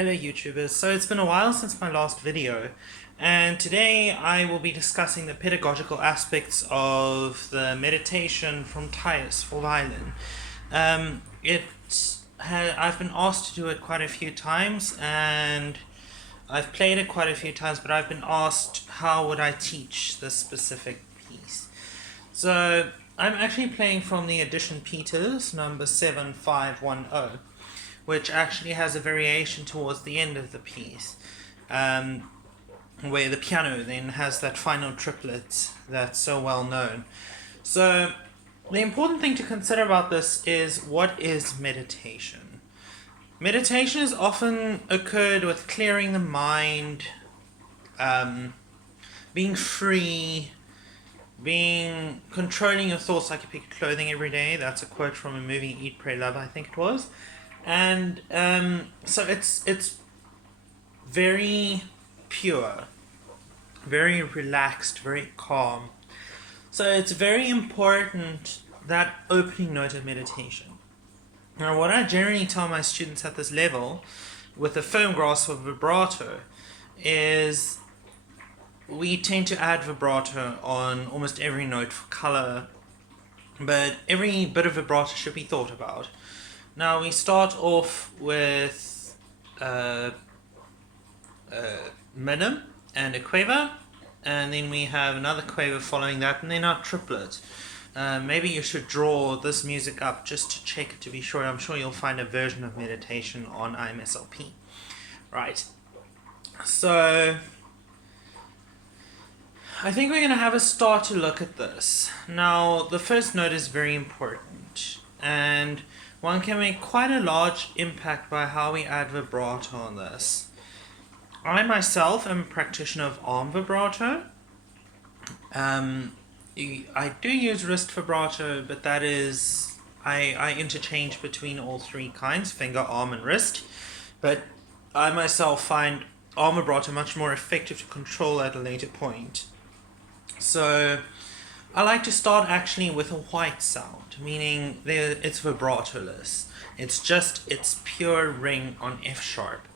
Hello YouTubers, so it's been a while since my last video, and today I will be discussing the pedagogical aspects of the meditation from Thais for violin. I've been asked to do it quite a few times, and I've played it quite a few times, but I've been asked how would I teach this specific piece. So I'm actually playing from the edition Peters, number 7510, which actually has a variation towards the end of the piece, where the piano then has that final triplet that's so well known. So the important thing to consider about this is, what is meditation? Meditation is often occurred with clearing the mind, being free, controlling your thoughts like you pick your clothing every day. That's a quote from a movie, Eat, Pray, Love, I think it was. And so it's very pure, very relaxed, very calm. So it's very important, that opening note of meditation. Now, what I generally tell my students at this level, with a firm grasp of vibrato, is we tend to add vibrato on almost every note for color, but every bit of vibrato should be thought about. Now we start off with a minim and a quaver, and then we have another quaver following that, and then our triplet. Maybe you should draw this music up just to check it to be sure. I'm sure you'll find a version of meditation on IMSLP. Right. So I think we're going to have a start to look at this. Now the first note is very important, and one can make quite a large impact by how we add vibrato on this. I myself am a practitioner of arm vibrato. I do use wrist vibrato, but that is, I interchange between all three kinds, finger, arm, and wrist. But I myself find arm vibrato much more effective to control at a later point. So I like to start actually with a white sound, meaning it's vibratoless. It's pure ring on F sharp.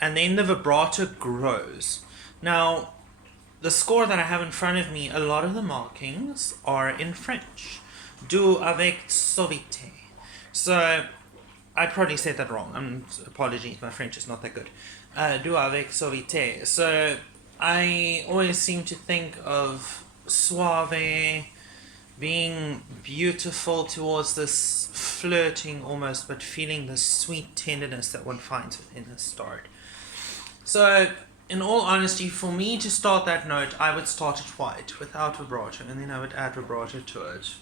And then the vibrato grows. Now, the score that I have in front of me, a lot of the markings are in French. Do avec suavité. So, I probably said that wrong. Apologies, my French is not that good. Do avec suavité. So, I always seem to think of suave being beautiful towards this flirting almost, but feeling the sweet tenderness that one finds within the start. So, in all honesty, for me to start that note, I would start it white, without vibrato, and then I would add vibrato to it.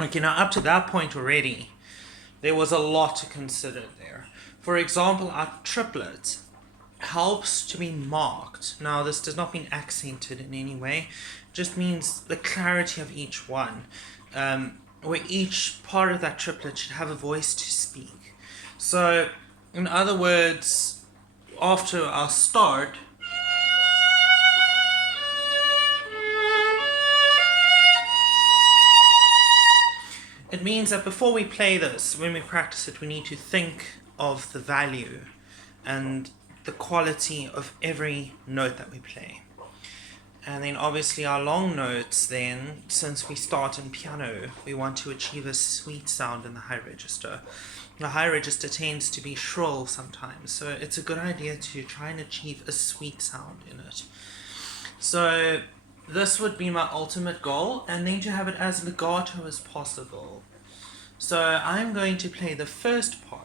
Okay, now up to that point already, there was a lot to consider there. For example, our triplet helps to be marked. Now, this does not mean accented in any way, it just means the clarity of each one, where each part of that triplet should have a voice to speak. So, in other words, after our start, it means that before we play this, when we practice it, we need to think of the value and the quality of every note that we play. And then obviously our long notes then, since we start in piano, we want to achieve a sweet sound in the high register. The high register tends to be shrill sometimes, so it's a good idea to try and achieve a sweet sound in it. So this would be my ultimate goal, and then to have it as legato as possible. So I'm going to play the first part.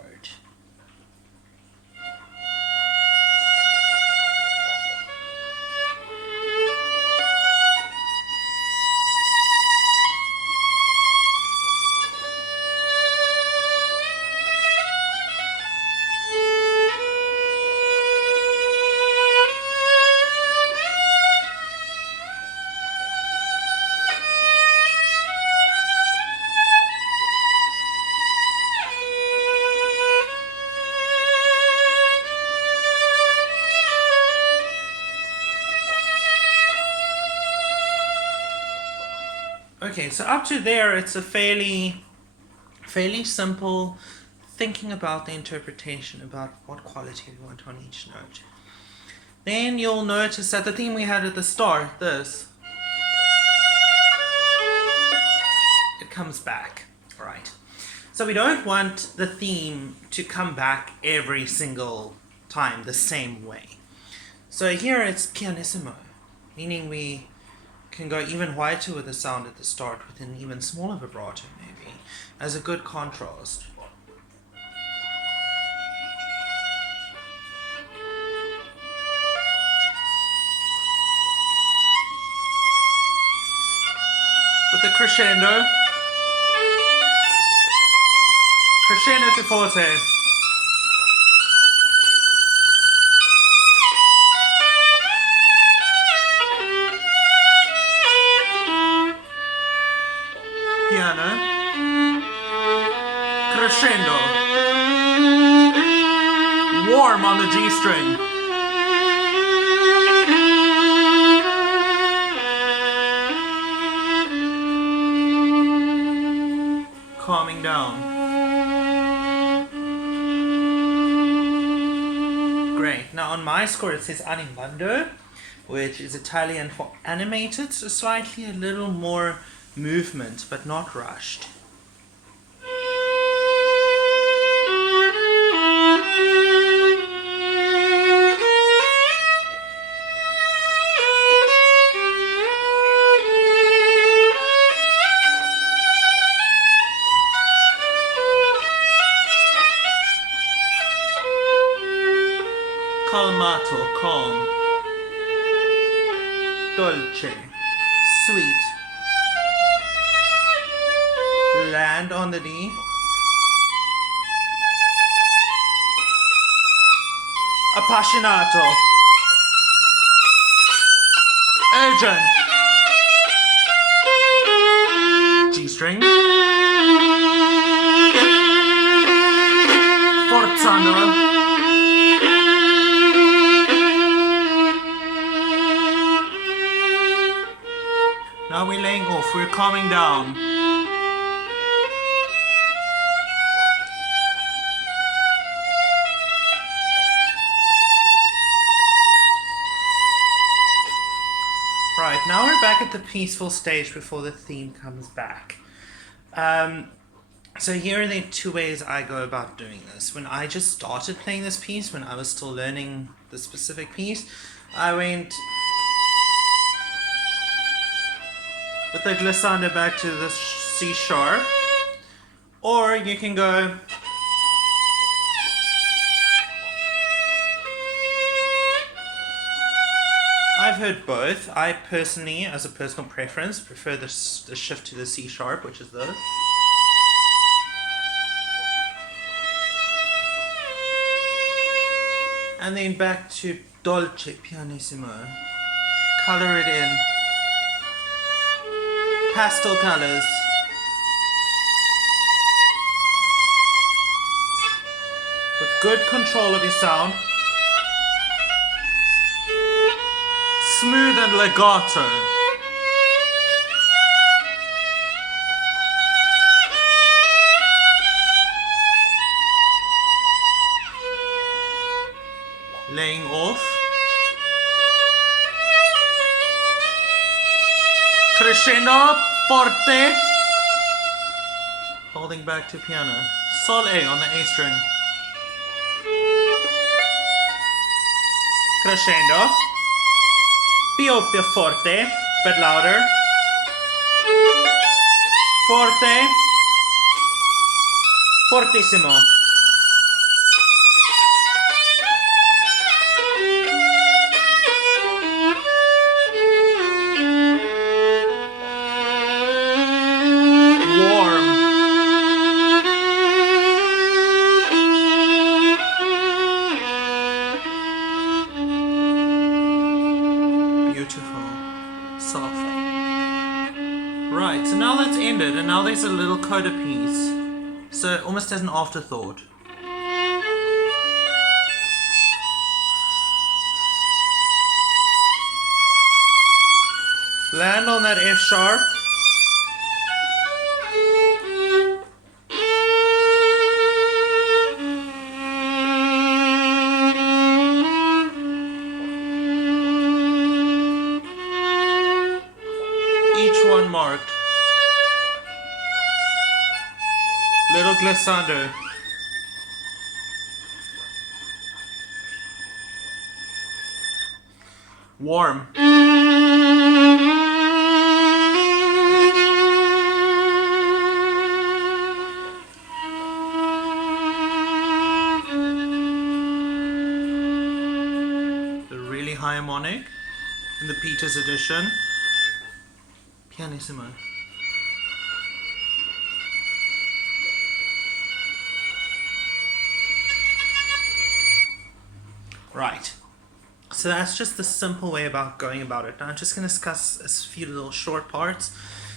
Okay, so up to there, it's a fairly simple thinking about the interpretation, about what quality we want on each note. Then you'll notice that the theme we had at the start, this, it comes back, right? So we don't want the theme to come back every single time the same way. So here it's pianissimo, meaning we can go even whiter with the sound at the start with an even smaller vibrato maybe, as a good contrast. With the crescendo to forte. Piano, crescendo, warm on the G string. Calming down. Great. Now on my score it says animando, which is Italian for animated, so slightly a little more movement, but not rushed. Calmato, calm. Dolce, sweet. Land on the D. Appassionato. Urgent. G string. Forzando. Now we're laying off, we're calming down. Right, now we're back at the peaceful stage before the theme comes back. So here are the two ways I go about doing this. When I just started playing this piece, when I was still learning the specific piece, I went with the glissando back to the C sharp, or you can go I've heard both. I personally, as a personal preference, prefer the shift to the C sharp, which is this. And then back to dolce pianissimo. Color it in. Pastel colors. With good control of your sound. Smooth and legato. Laying off. Crescendo, forte. Holding back to piano. Sol A on the A string. Crescendo. Più forte, but louder. Forte. Fortissimo. Right, so now that's ended, and now there's a little coda piece. So almost as an afterthought. Land on that F sharp. Little glissando. Warm. The really high harmonic in the Peters edition. Pianissimo. Right. So that's just the simple way about going about it. Now I'm just going to discuss a few little short parts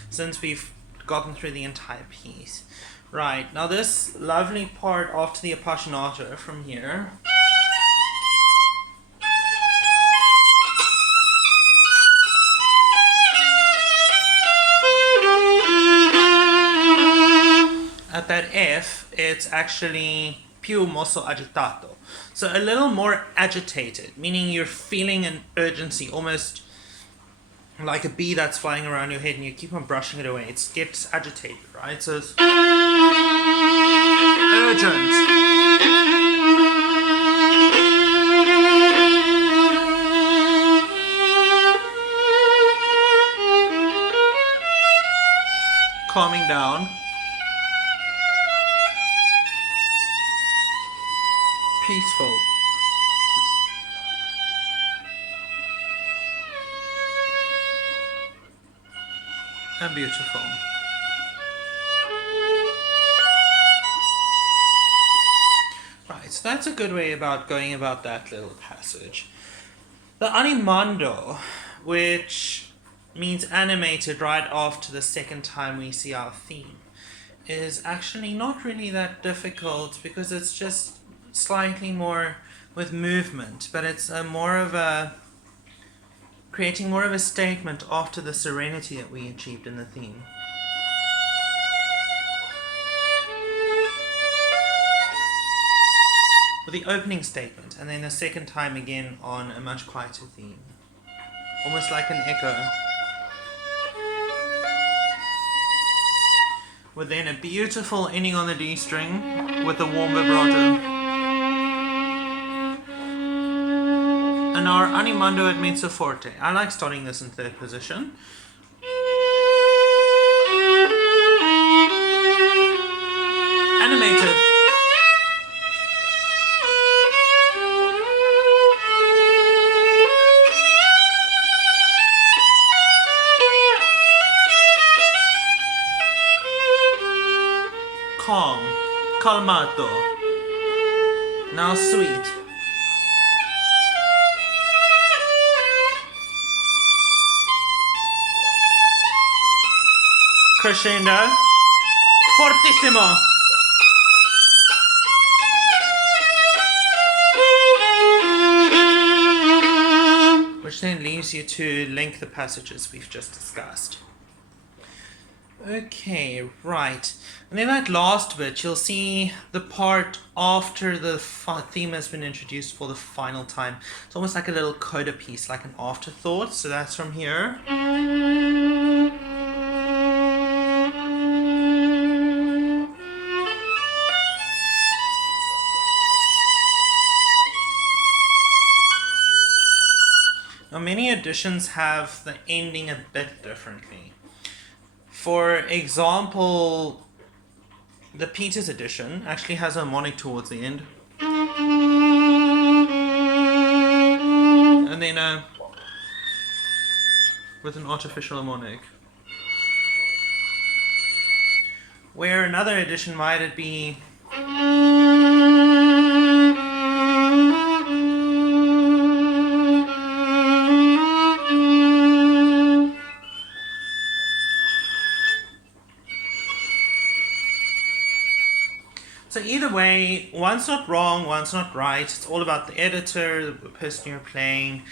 since we've gotten through the entire piece. Right, now this lovely part after the appassionato from here. At that F, it's actually più mosso agitato. So a little more agitated, meaning you're feeling an urgency, almost like a bee that's flying around your head and you keep on brushing it away. It gets agitated, right? So it's urgent. Calming down. Peaceful. And beautiful. Right, so that's a good way about going about that little passage. The animando, which means animated right after the second time we see our theme, is actually not really that difficult because it's just slightly more with movement, but it's more of a creating more of a statement after the serenity that we achieved in the theme. With the opening statement, and then the second time again on a much quieter theme. Almost like an echo. With then a beautiful ending on the D string with a warm vibrato. And our animando at mezzo forte. I like starting this in third position. Animated. Calm. Calmato. Now sweet. Crescendo, fortissimo, which then leaves you to link the passages we've just discussed. Okay, right, and then that last bit, you'll see the part after the theme has been introduced for the final time. It's almost like a little coda piece, like an afterthought, so that's from here. Now, many editions have the ending a bit differently. For example, the Peters edition actually has a harmonic towards the end. And then with an artificial harmonic. Where another edition might it be So either way, one's not wrong, one's not right. It's all about the editor, the person you're playing,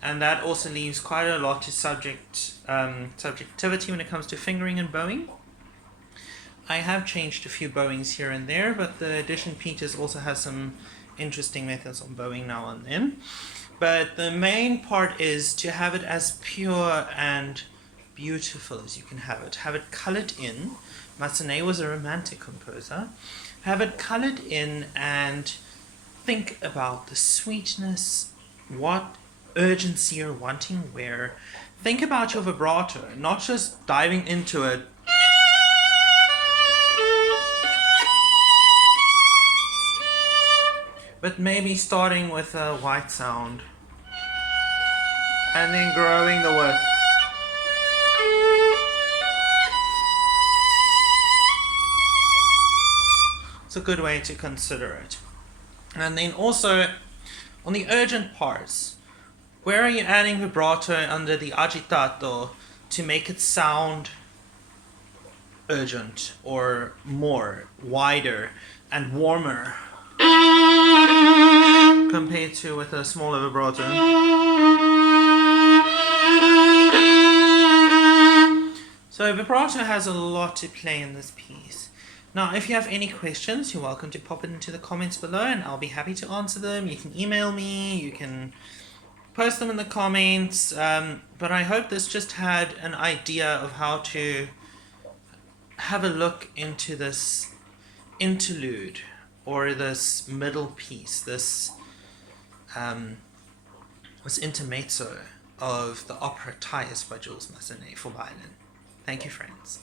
and that also leaves quite a lot to subjectivity when it comes to fingering and bowing. I have changed a few bowings here and there, but the edition Peters also has some interesting methods on bowing now and then. But the main part is to have it as pure and beautiful as you can have it. Have it colored in. Massenet was a romantic composer. Have it colored in and think about the sweetness, what urgency you're wanting where. Think about your vibrato, not just diving into it. But maybe starting with a white sound and then growing the width. It's a good way to consider it. And then also on the urgent parts, where are you adding vibrato under the agitato to make it sound urgent or more, wider and warmer compared to with a smaller vibrato? So vibrato has a lot to play in this piece. Now, if you have any questions, you're welcome to pop it into the comments below and I'll be happy to answer them. You can email me, you can post them in the comments, but I hope this just had an idea of how to have a look into this interlude or this middle piece, this intermezzo of the Opera Thais by Jules Massenet for violin. Thank you, friends.